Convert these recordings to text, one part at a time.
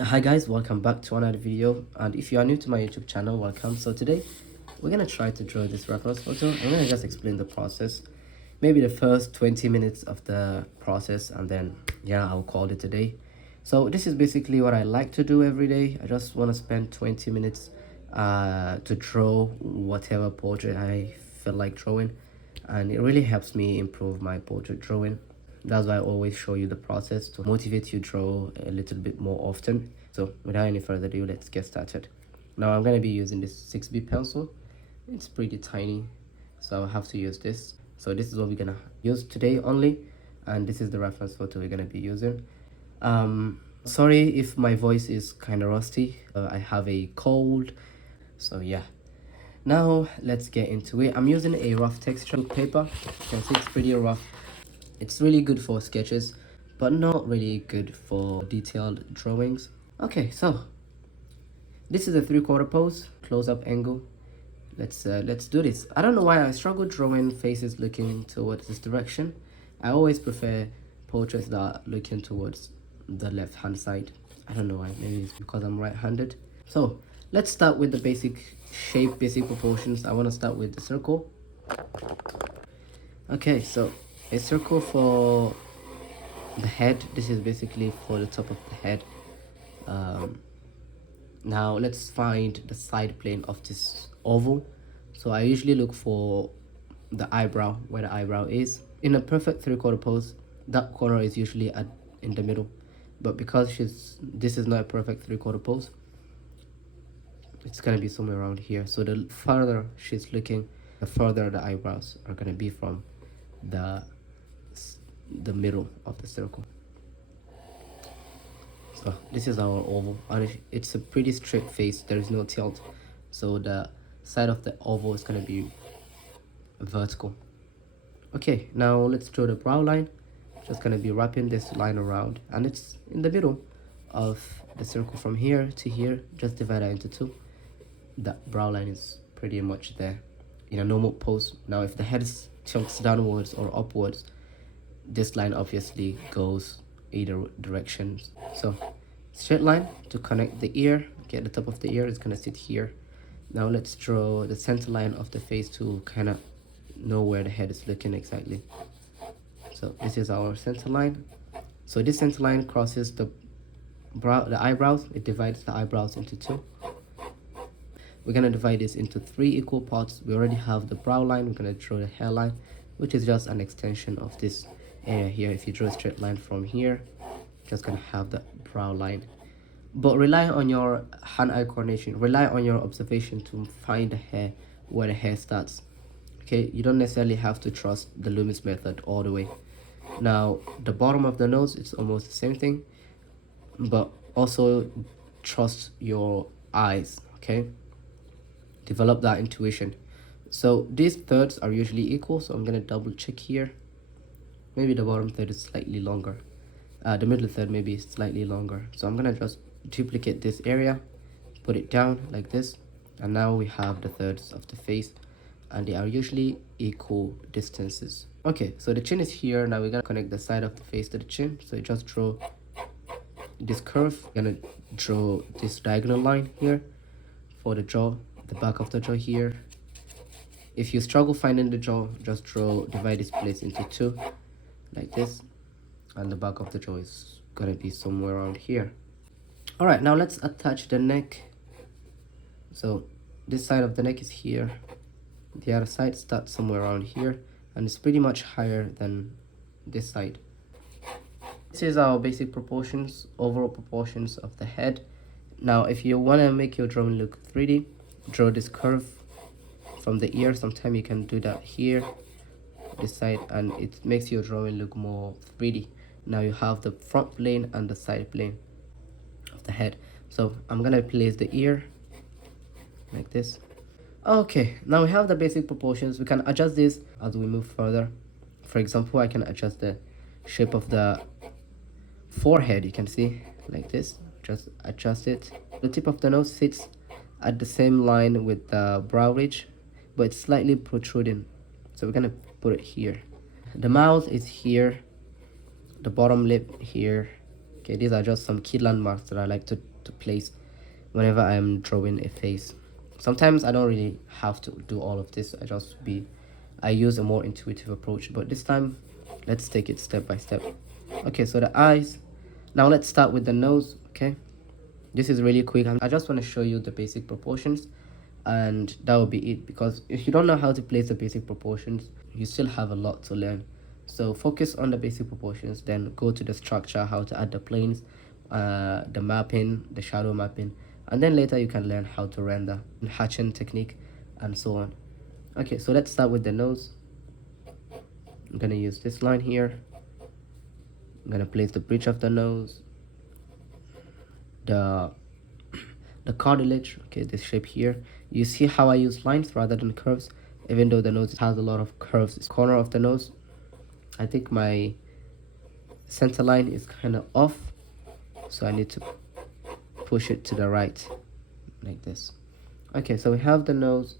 Hi guys, welcome back to another video, and if you are new to my YouTube channel, welcome. So today we're gonna try to draw this reference photo. I'm gonna just explain the process, maybe the first 20 minutes of the process, and then yeah, I'll call it a day. So this is basically what I like to do every day. I just want to spend 20 minutes to draw whatever portrait I feel like drawing, and it really helps me improve my portrait drawing. That's why I always show you the process to motivate you draw a little bit more often. So without any further ado, let's get started. Now I'm going to be using this 6B pencil. It's pretty tiny, so I'll have to use this. So this is what we're going to use today only, and this is the reference photo we're going to be using. Sorry if my voice is kind of rusty. I have a cold, so yeah. Now let's get into it. I'm using a rough texture paper. You can see it's pretty rough. It's really good for sketches, but not really good for detailed drawings. Okay, so this is a 3/4 pose, close-up angle. Let's do this. I don't know why I struggle drawing faces looking towards this direction. I always prefer portraits that are looking towards the left-hand side. I don't know why. Maybe it's because I'm right-handed. So let's start with the basic shape, basic proportions. I want to start with the circle. Okay, so a circle for the head. This is basically for the top of the head. Now let's find the side plane of this oval. So I usually look for the eyebrow, where the eyebrow is. In a perfect 3/4 pose, that corner is usually in the middle, but because this is not a perfect 3/4 pose, it's gonna be somewhere around here. So the further she's looking, the further the eyebrows are gonna be from the middle of the circle. So this is our oval, and it's a pretty straight face. There is no tilt, so the side of the oval is going to be vertical. Okay, now let's draw the brow line. Just going to be wrapping this line around, and it's in the middle of the circle from here to here. Just divide that into two. That brow line is pretty much there in a normal pose. Now if the head tilts downwards or upwards, this line obviously goes either direction. So straight line to connect the ear. Okay, the top of the ear is gonna sit here. Now let's draw the center line of the face to kind of know where the head is looking exactly. So this is our center line. So this center line crosses the eyebrows. It divides the eyebrows into two. We're gonna divide this into 3 equal parts. We already have the brow line. We're gonna draw the hairline, which is just an extension of this area here. If you draw a straight line from here, just gonna have the brow line. But rely on your hand-eye coordination, rely on your observation to find the hair where the hair starts. Okay, you don't necessarily have to trust the Loomis method all the way. Now the bottom of the nose, it's almost the same thing, but also trust your eyes. Okay, develop that intuition. So these thirds are usually equal, so I'm gonna double check here. Maybe the bottom third is slightly longer, the middle third maybe is slightly longer. So I'm gonna just duplicate this area, put it down like this, and now we have the thirds of the face, and they are usually equal distances. Okay, so the chin is here. Now we're gonna connect the side of the face to the chin. So you just draw this curve. We're gonna draw this diagonal line here for the jaw, the back of the jaw here. If you struggle finding the jaw, just divide this place into two like this, and the back of the jaw is gonna be somewhere around here. All right, now let's attach the neck. So this side of the neck is here, the other side starts somewhere around here, and it's pretty much higher than this side. This is our basic proportions, overall proportions of the head. Now if you want to make your drawing look 3D, draw this curve from the ear. Sometimes you can do that here, this side, and it makes your drawing look more 3D. Now you have the front plane and the side plane of the head. So I'm gonna place the ear like this. Okay, now we have the basic proportions. We can adjust this as we move further. For example, I can adjust the shape of the forehead. You can see like this. Just adjust it. The tip of the nose sits at the same line with the brow ridge, but it's slightly protruding, so we're gonna put it here. The mouth is here, the bottom lip here. Okay, these are just some key landmarks that I like to to place whenever I'm drawing a face. Sometimes I don't really have to do all of this. I use a more intuitive approach, but this time let's take it step by step. Okay, so the eyes. Now let's start with the nose. Okay, this is really quick. I just want to show you the basic proportions, and that will be it, because if you don't know how to place the basic proportions, you still have a lot to learn. So focus on the basic proportions, then go to the structure, how to add the planes, the mapping, the shadow mapping, and then later you can learn how to render, hatching technique, and so on. Okay, so let's start with the nose. I'm gonna use this line here. I'm gonna place the bridge of the nose, the cartilage. Okay, this shape here. You see how I use lines rather than curves, even though the nose has a lot of curves. This corner of the nose, I think my center line is kind of off, so I need to push it to the right, like this. Okay, so we have the nose.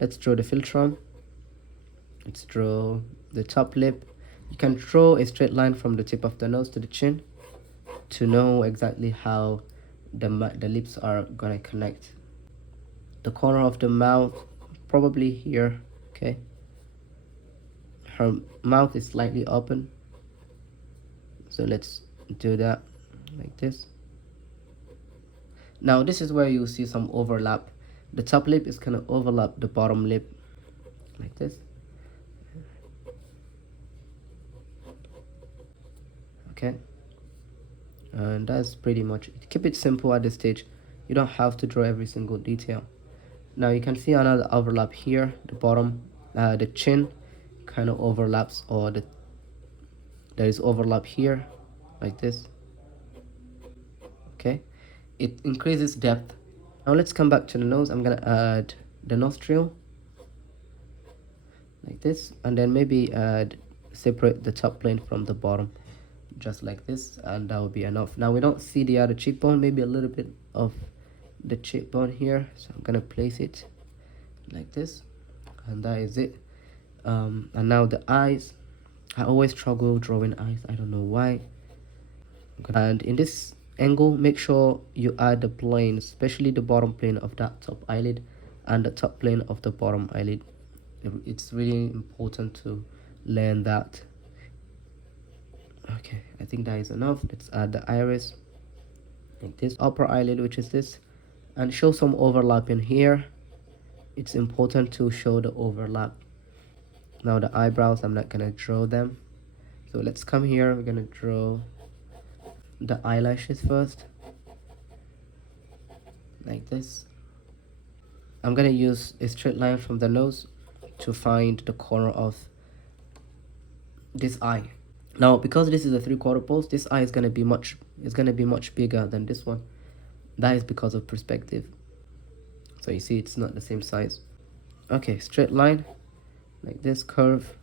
Let's draw the philtrum. Let's draw the top lip. You can draw a straight line from the tip of the nose to the chin to know exactly how the lips are gonna connect. The corner of the mouth, probably here. Okay, her mouth is slightly open, so let's do that like this. Now this is where you see some overlap. The top lip is gonna overlap the bottom lip like this. Okay, and that's pretty much it. Keep it simple at this stage. You don't have to draw every single detail. Now you can see another overlap here. The bottom, the chin kind of overlaps, or there is overlap here like this. Okay, it increases depth. Now let's come back to the nose. I'm gonna add the nostril like this, and then maybe separate the top plane from the bottom, just like this, and that will be enough. Now we don't see the other cheekbone, maybe a little bit of the cheekbone here, so I'm gonna place it like this, and that is it. And now the eyes. I always struggle drawing eyes, I don't know why. And in this angle, make sure you add the plane, especially the bottom plane of that top eyelid and the top plane of the bottom eyelid. It's really important to learn that. Okay, I think that is enough. Let's add the iris like this, upper eyelid, which is this, and show some overlap in here. It's important to show the overlap. Now the eyebrows, I'm not gonna draw them, so let's come here. We're gonna draw the eyelashes first like this. I'm gonna use a straight line from the nose to find the corner of this eye. Now because this is a 3/4 pose, this eye is gonna be much bigger than this one. That is because of perspective, so you see it's not the same size. Okay, straight line like this, curve.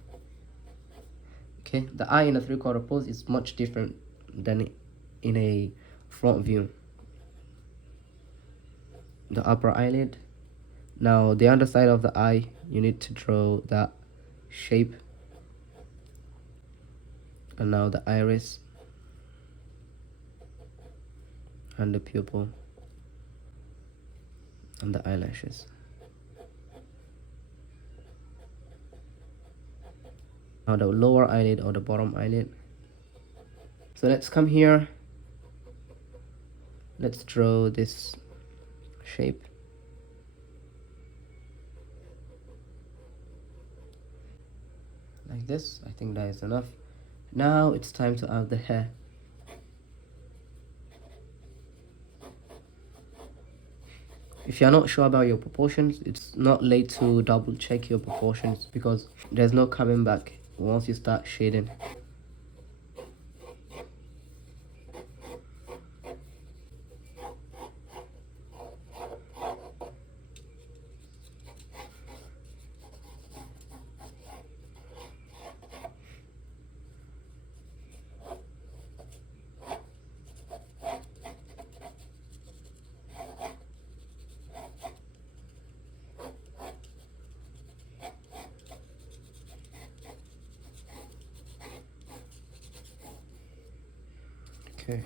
Okay, the eye in a 3/4 pose is much different than in a front view. The upper eyelid. Now the underside of the eye, you need to draw that shape. And now the iris and the pupil and the eyelashes. Now the lower eyelid or the bottom eyelid. So let's come here. Let's draw this shape. Like this. I think that is enough. Now it's time to add the hair. If you're not sure about your proportions, it's not late to double check your proportions, because there's no coming back once you start shading. Okay.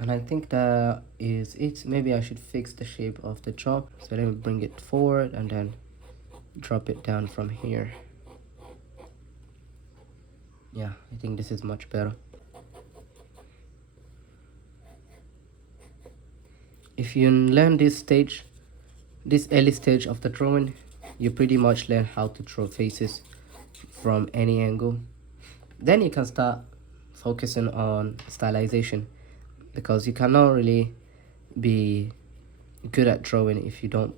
And I think that is it. Maybe I should fix the shape of the jaw. So let me bring it forward and then drop it down from here. Yeah, I think this is much better. If you learn this early stage of the drawing, you pretty much learn how to draw faces from any angle. Then you can start focusing on stylization, because you cannot really be good at drawing if you don't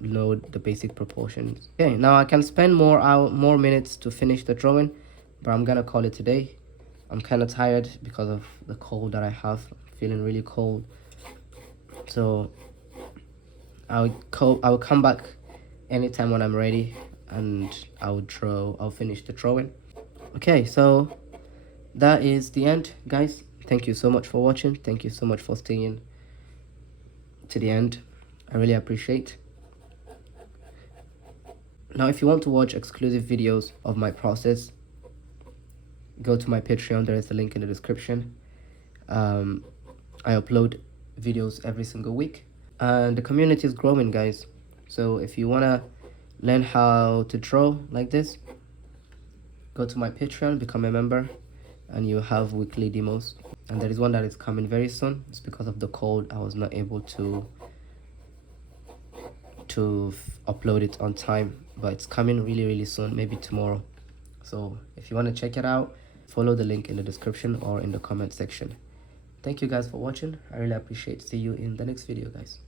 know the basic proportions. Okay, now I can spend more minutes to finish the drawing, but I'm gonna call it today. I'm kind of tired because of the cold that I have. I'm feeling really cold, so I'll come back anytime when I'm ready, and I'll finish the drawing. Okay, so that is the end, guys. Thank you so much for watching. Thank you so much for staying to the end. I really appreciate. Now, if you want to watch exclusive videos of my process, go to my Patreon. There is a link in the description. I upload videos every single week, and the community is growing, guys. So if you want to learn how to draw like this, go to my Patreon, become a member, and you have weekly demos. And there is one that is coming very soon. It's because of the cold I was not able to upload it on time, but it's coming really soon, maybe tomorrow. So if you want to check it out, follow the link in the description or in the comment section. Thank you guys for watching. I really appreciate. See you in the next video, guys.